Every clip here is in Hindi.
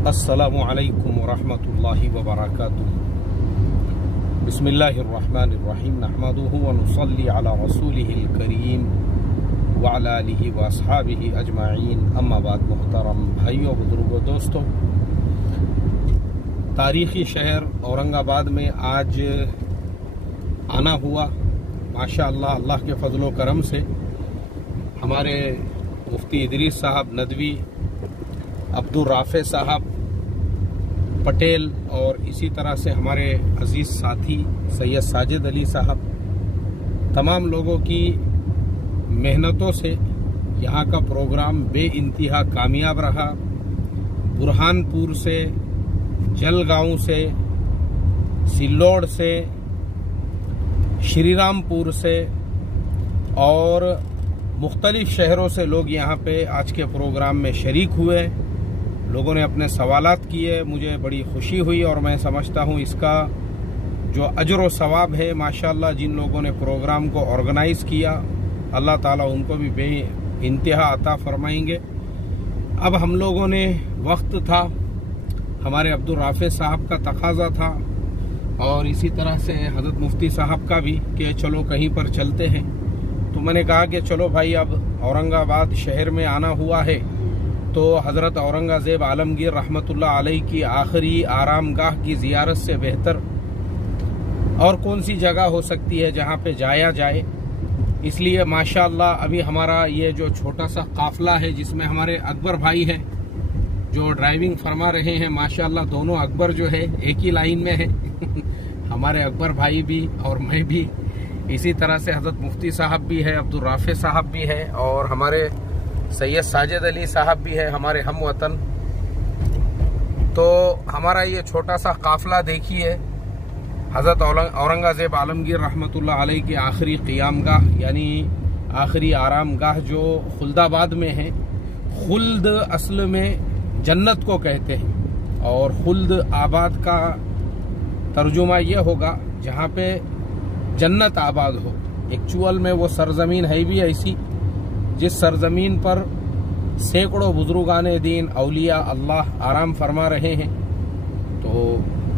अस्सलामु अलैकुम वरहमतुल्लाहि वबरकातुहू। बिस्मिल्लाहिर्रहमानिर्रहीम। नहमदुहु व नुसल्ली अला रसूलिहिल करीम व अला आलिहि व अस्हाबिहि अजमाइन। अम्मा बाद। मुहतरम भाइयों, बुजुर्गों, दोस्तों, तारीख़ी शहर औरंगाबाद में आज आना हुआ। माशाअल्लाह, अल्लाह के फजलो करम से हमारे मुफ्ती इदरीस साहब नदवी, अब्दुल राफ़े साहब पटेल और इसी तरह से हमारे अजीज़ साथी सैयद साजिद अली साहब, तमाम लोगों की मेहनतों से यहाँ का प्रोग्राम बेइंतहा कामयाब रहा। बुरहानपुर से, जलगांव से, सिल्लोड से, श्रीरामपुर से और मुख्तलिफ शहरों से लोग यहाँ पे आज के प्रोग्राम में शरीक हुए। लोगों ने अपने सवालात किए, मुझे बड़ी खुशी हुई और मैं समझता हूँ इसका जो अजर व सवाब है, माशाअल्लाह जिन लोगों ने प्रोग्राम को ऑर्गेनाइज़ किया, अल्लाह ताला उनको भी बेइंतहा अता फरमाएंगे। अब हम लोगों ने, वक्त था, हमारे अब्दुल राफ़े साहब का तकाजा था और इसी तरह से हज़रत मुफ्ती साहब का भी कि चलो कहीं पर चलते हैं। तो मैंने कहा कि चलो भाई, अब औरंगाबाद शहर में आना हुआ है तो हज़रत औरंगज़ेब आलमगीर रहमतुल्लाह अलैह की आखिरी आरामगाह की ज़ियारत से बेहतर और कौन सी जगह हो सकती है जहाँ पे जाया जाए। इसलिए माशाअल्लाह अभी हमारा ये जो छोटा सा काफ़िला है, जिसमें हमारे अकबर भाई हैं जो ड्राइविंग फरमा रहे हैं। माशाअल्लाह दोनों अकबर जो है एक ही लाइन में है हमारे अकबर भाई भी और मैं भी। इसी तरह से हज़रत मुफ्ती साहब भी है, अब्दुल राफ़े साहब भी है और हमारे सैयद साजिद अली साहब भी है, हमारे हम वतन। तो हमारा ये छोटा सा काफ़िला देखिए, हज़रत औरंगज़ेब आलमगीर रहमतुल्लाह अलैह की आखिरी क़ियामगाह यानी आखिरी आरामगाह जो खुल्दाबाद में है। खुल्द असल में जन्नत को कहते हैं और खुल्द आबाद का तर्जुमा ये होगा जहाँ पे जन्नत आबाद हो। एक्चुअल में वो सरजमीन है भी ऐसी जिस सरजमीन पर सैकड़ों बुजुर्गाने दीन औलिया अल्लाह आराम फरमा रहे हैं। तो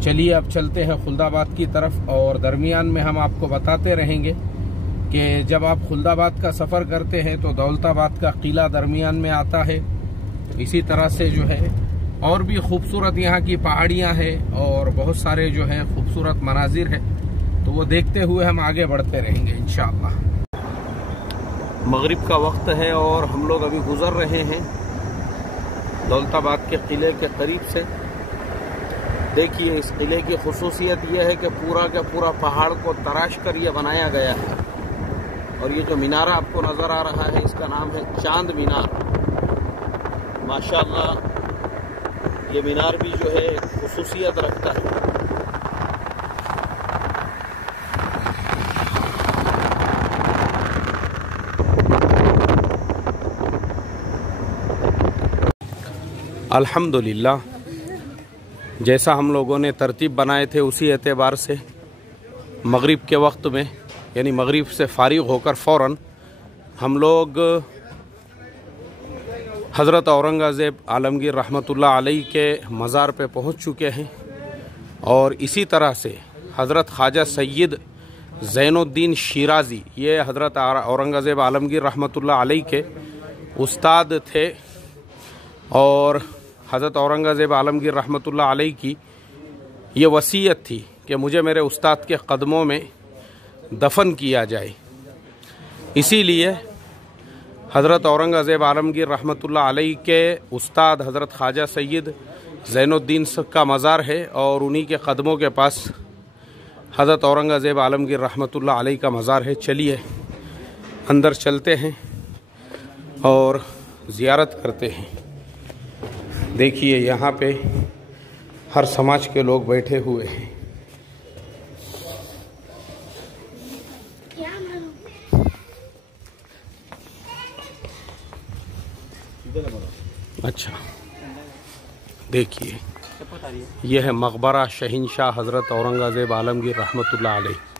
चलिए अब चलते हैं खुल्दाबाद की तरफ और दरमियान में हम आपको बताते रहेंगे कि जब आप खुल्दाबाद का सफ़र करते हैं तो दौलताबाद का किला दरमियान में आता है। तो इसी तरह से जो है और भी खूबसूरत यहाँ की पहाड़ियाँ हैं और बहुत सारे जो है खूबसूरत मनाजिर है। तो वो देखते हुए हम आगे बढ़ते रहेंगे इंशाअल्लाह। मगरिब का वक्त है और हम लोग अभी गुजर रहे हैं दौलताबाद के किले के करीब से। देखिए, इस किले की खुसूसियत यह है कि पूरा का पूरा पहाड़ को तराश कर यह बनाया गया है और ये जो मीनारा आपको नज़र आ रहा है इसका नाम है चांद मीनार। माशाअल्लाह ये मीनार भी जो है खुसूसियत रखता है। अल्हम्दुलिल्लाह, जैसा हम लोगों ने तरतीब बनाए थे उसी एतबार से मगरिब के वक्त में यानी मगरिब से फ़ारिग होकर फ़ौरन हम लोग हज़रत औरंगज़ेब आलमगीर रहमतुल्लाह अलैह के मज़ार पे पहुंच चुके हैं। और इसी तरह से हज़रत ख्वाजा सैयद ज़ैनुद्दीन शिराज़ी, ये हज़रत औरंगज़ेब आलमगीर रहमतुल्लाह अलैह के उस्ताद थे और हज़रत औरंगज़ेब आलमगीर रहमतुल्लाह अलैह की ये वसीयत थी कि मुझे मेरे उस्ताद के क़दमों में दफन किया जाए। इसीलिए हज़रत औरंगज़ेब आलमगीर रहमतुल्लाह अलैह के उस्ताद हज़रत ख्वाजा सैयद ज़ैनुद्दीन का मज़ार है और उन्हीं के क़दमों के पास हज़रत औरंगज़ेब आलमगीर रहमतुल्लाह अलैह का मज़ार है। चलिए अंदर चलते हैं और ज़ियारत करते हैं। देखिए, यहाँ पे हर समाज के लोग बैठे हुए हैं। अच्छा, देखिए, यह है मकबरा शहंशाह हज़रत औरंगज़ेब आलमगीर रहमतुल्लाह अलैह।